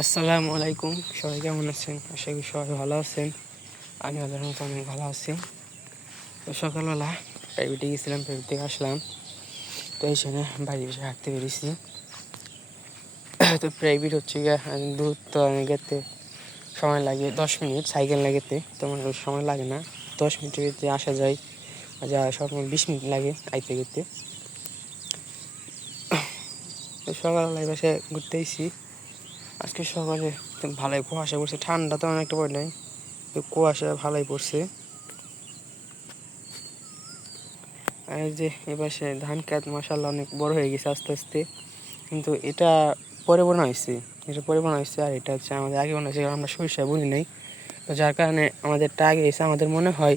আসসালামু আলাইকুম, সবাই কেমন আছেন? আশা করি সবাই ভালো আছেন। আমি আল্লাহর মতো অনেক ভালো আছি। তো সকালবেলা প্রাইভেটে গেছিলাম, প্রাইভেট থেকে আসলাম। তো এখানে বাড়ি বসে হাঁটতে বেরিয়েছি। তো প্রাইভেট হচ্ছে গিয়ে দূর, তো অনেক গেতে সময় লাগে 10 মিনিট, সাইকেল না গেতে তেমন সময় লাগে না। 10 মিনিটের গেতে আসা যায়, যা সব 20 মিনিট লাগে আইতে গেতে। তো সকালবেলায় বাসে ঘুরতে এসেছি। আজকে সকালে ভালোই কুয়াশা পড়ছে, ঠান্ডা তো অনেকটা পড়ে নাই, তো কুয়াশা ভালোই পড়ছে। আর যে এপাশে ধান খেত মাশাআল্লাহ অনেক বড় হয়ে গেছে আস্তে আস্তে, কিন্তু এটা পরে বোনা হয়েছে, আর এটা হচ্ছে আমাদের আগে বোনা হয়েছে, কারণ আমরা সরিষা বুনি নাই। তো যার কারণে আমাদেরটা আগে এসে আমাদের মনে হয়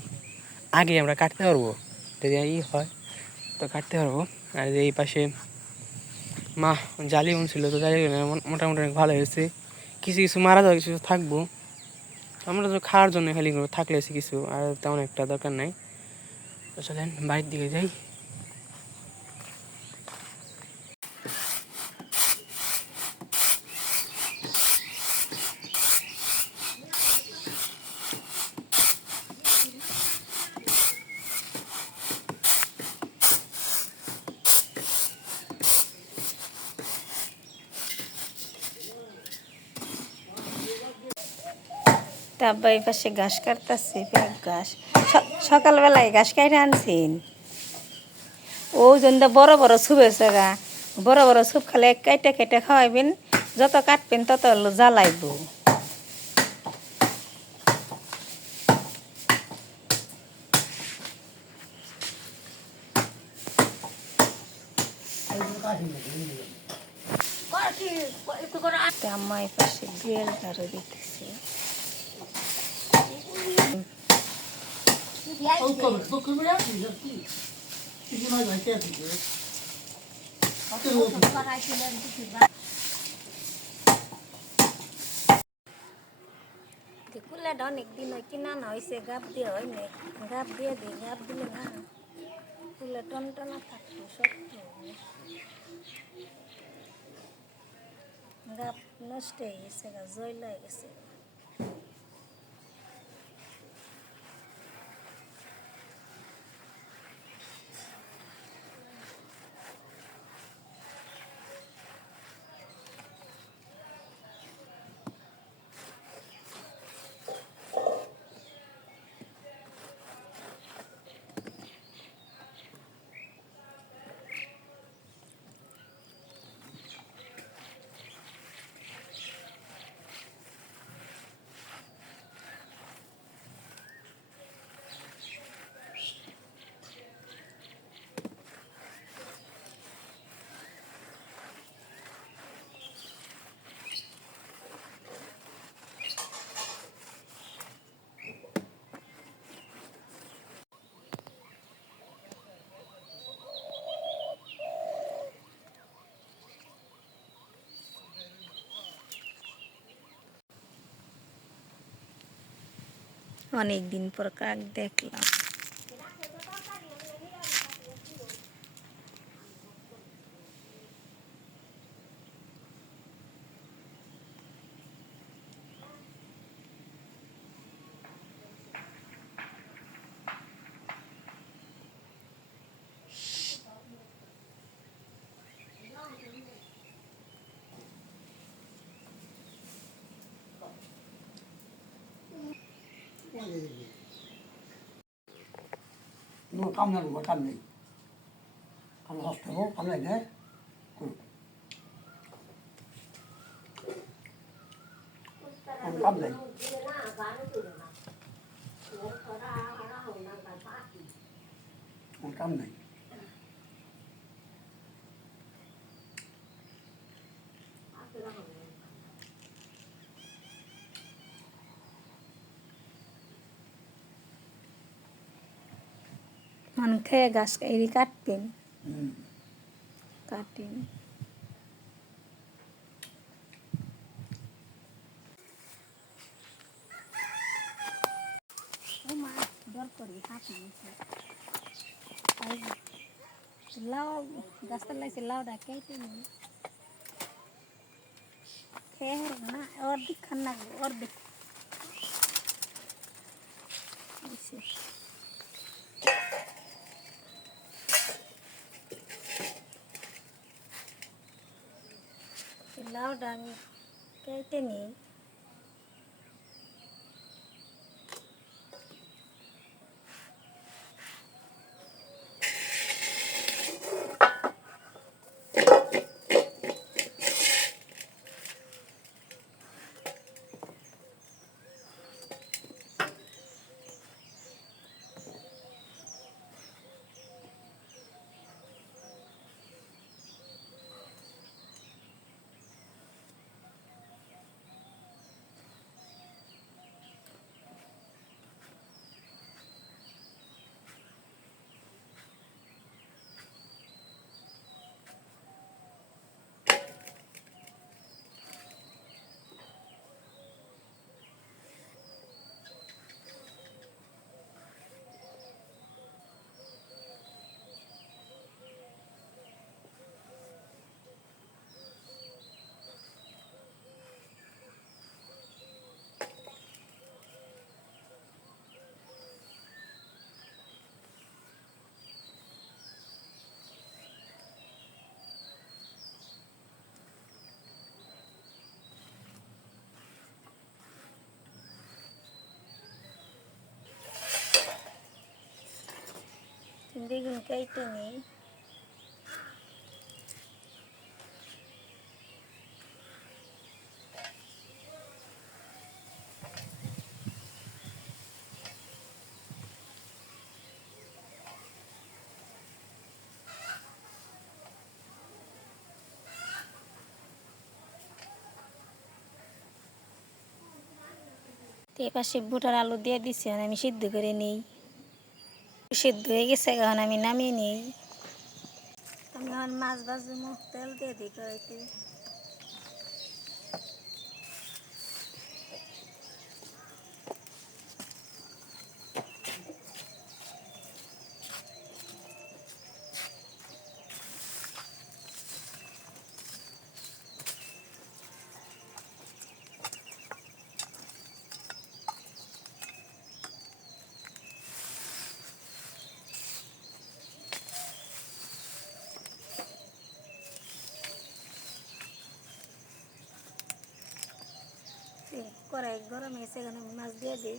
আগে আমরা কাটতে পারবো, যদি হয় তো কাটতে পারবো। আর যে এই পাশে মা জালি বুনছিল, তো জালি মোটামুটি অনেক ভালো হয়েছে। কিছু কিছু মারা যাবে, কিছু থাকবো। আমরা তো খাওয়ার জন্য খালি থাকলে কিছু, আর তেমন একটা দরকার নাই। তো চলেন বাড়ির দিকে যাই। তারপর এই পাশে ঘাস কাটতেছে, ঘাস সকালবেলায় ঘাস কাটে আনছেন। ও জন্য বড় বড় সুপ হয়েছে গা, বড় বড় সুপ খালে কেটে কেটে খাওয়াইবেন, যত কাটবেন তত জ্বালাইব। আম্মা এই পাশে বিয়ের ঝাড়ু দিতেছে। কুলাটা অনেকদিন কিনা না হয়েছে, গাপ দিয়ে হয় না, গাপ দিয়ে দিই, গাপ দিলে না কুলা টনটনা থাকতো, শক্ত গাপ নষ্ট হয়ে গেছে, গা জয়ল হয়ে গেছে। অনেকদিন পর কাক দেখলাম। No kam na ma kam nei. Kam hosto kam nei ne. Kam nei. Kam nei. মান খেয়ে ঘাস এরি কাটবেন, কাটেন। লাউ গাছটা লাগছে, লাউটা কেটে খেয়ে না অর্ধেক খান না অর্ধেক লাউটা আমি কেটে নিই। বেগুন কেটে নিই। তো এপাশে বুটার আলু দিয়ে দিচ্ছি, আমি সিদ্ধ করে নিই। সিদ্ধ হয়ে গেছে, এখন আমি নামিয়ে নিই। আমি এখন মাছ ভাজবো, তেল দিয়ে দিই কড়াইতে। কড়াই গরম হয়েছে, এখানে আমি মাছ দিয়ে দিই।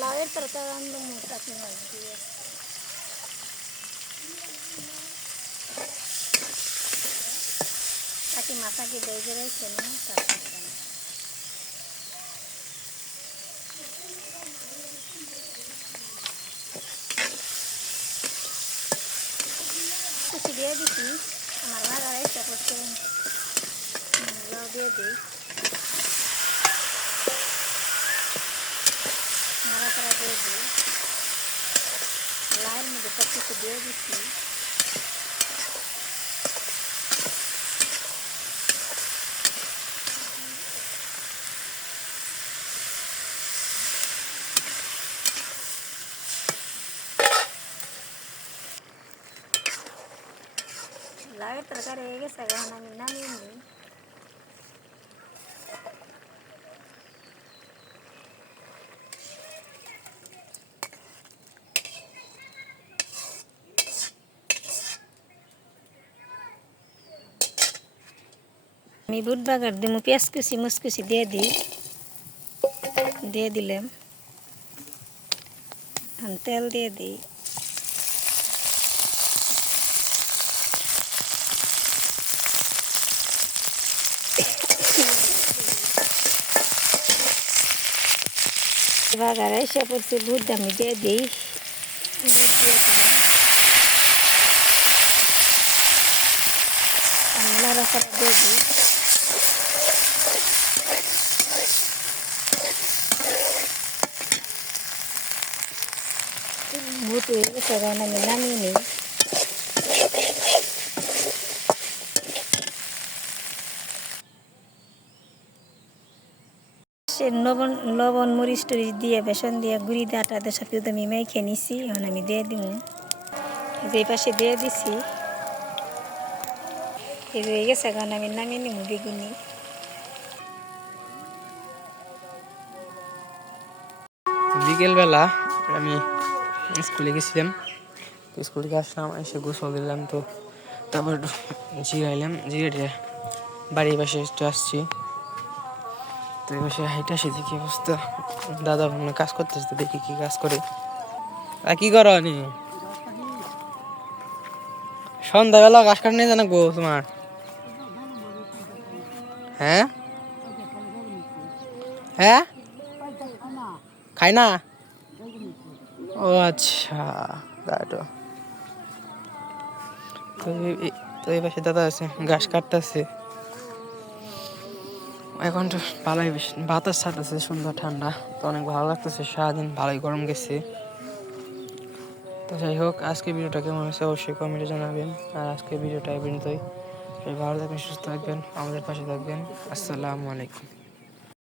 লাউয়ের তরকারি রান্না চাকরি মাছ দিয়ে তাকে মাথাকে বেজে রয়েছে না তারপরে কুচি দিয়ে দিচ্ছি। আমার ভাজা ইচ্ছা করছে, লাউ দিয়ে দিই। নাড়া করা দিয়ে দিই। লাউয়ের মধ্যে সব কিছু দিয়ে দিচ্ছি। লাউয়ের তরকারি হয়ে গেছে, এখন আমি নামিয়ে নিই। আমি বুট বাগার দিব, পেঁয়াজ কুচি মুচকুচি দিয়ে দিই। দিয়ে দিলাম, তেল দিয়ে দিই। বাগারে এসে পড়ছে, বুট আমি দিয়ে দিই। বুট দিয়ে দিলাম, নাড়া করে দিয়ে দিই। বুট হয়ে গেছে, এখন আমি নামিয়ে নিই। সে লবণ মরিচ টরিচ দিয়ে বেসন দিয়ে গুঁড়ি দিয়ে আটা দিয়ে সব কিছু আমি মেখে নিছি, এখন আমি দিয়ে দিব। যে পাশে দিয়ে দিছি এই যে হয়ে গেছে, এখন আমি নামিয়ে নিব বেগুনি। বিকেলবেলা আমি স্কুলে গেছিলাম, তো স্কুল থেকে আসলাম, এসে গোসল দিলাম, তো তারপর একটু জিরাইলাম, জিরে বাড়ির পাশে একটু আসছি। তো এই পাশে হাইটা আসি, দেখি অবস্থা, দাদা মনে কাজ করতেছে, তো দেখি কি কাজ করে। আর কি করো নি সন্ধ্যাবেলা ঘাস কাটতে নিয়ে জানা গো তোমার? হ্যাঁ হ্যাঁ, খাই না? ও আচ্ছা, তাই তো। তো তো এই পাশে দাদা আছে, ঘাস কাটতেছে। এখন তো ভালোই, বেশ বাতাস ছাড়তেছে, সুন্দর ঠান্ডা, তো অনেক ভালো লাগতেছে, সারাদিন ভালোই গরম গেছে। তো যাই হোক, আজকে ভিডিওটা কেমন হয়েছে অবশ্যই কমেন্টে জানাবেন। আর আজকে ভিডিওটা এই পর্যন্তই। সবাই ভালো থাকবেন, সুস্থ থাকবেন, আমাদের পাশে থাকবেন। আসসালামু আলাইকুম।